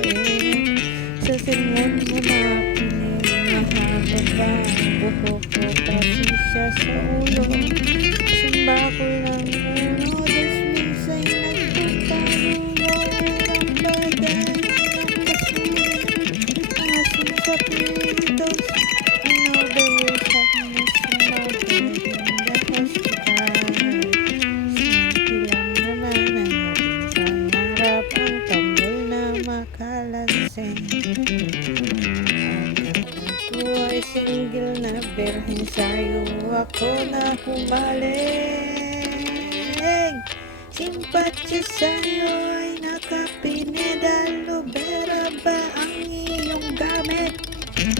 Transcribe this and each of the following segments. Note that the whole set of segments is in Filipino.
lupain. Sa sermon mo na pinahaba ba ang buhok ko, pasensya sa ulo. Samba ko lang uno, das minsan nagpagtanong mo, ang baday ng kasunod. Ang asin sa pitos, another way sa akin sa mountain in the hospital. Sinanti lang naman ang naging pangarap, ang tambol na makalasing. Ako ay single na berhen, sa'yo ako na humaling. Simpatya sa'yo ay nakapinedalo, bera ba ang iyong gamit?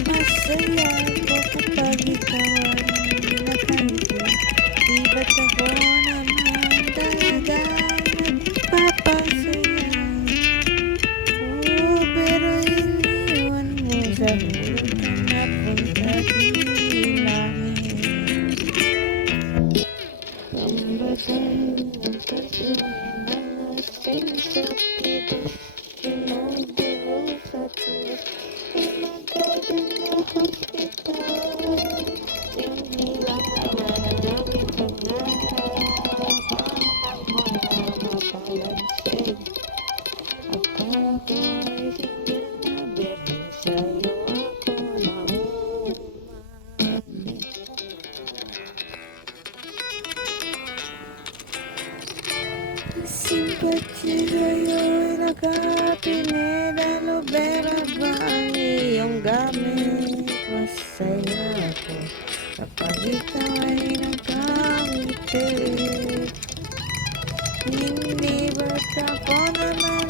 Masaya ako kapag ikaw ang nakaganti. Di ba't ako naman talaga nagpapasaya? Oo, pero iniwan mo sa hulog ka napunta di langit. Pambatay ng kasuhin ang asin sa pitos, sinuduro sa tulos, pinagkagan na hospital. Hindi lang naman ang aming pangarap, ang mapalansig. Ako ay single na berhen, sa'yo ako na humaling. Simpatya sa'yo ay nakapinedalo, bera ba ang iyong gamit? Masaya ako kapag ikaw ay nagkamiti. Hindi ba't ako naman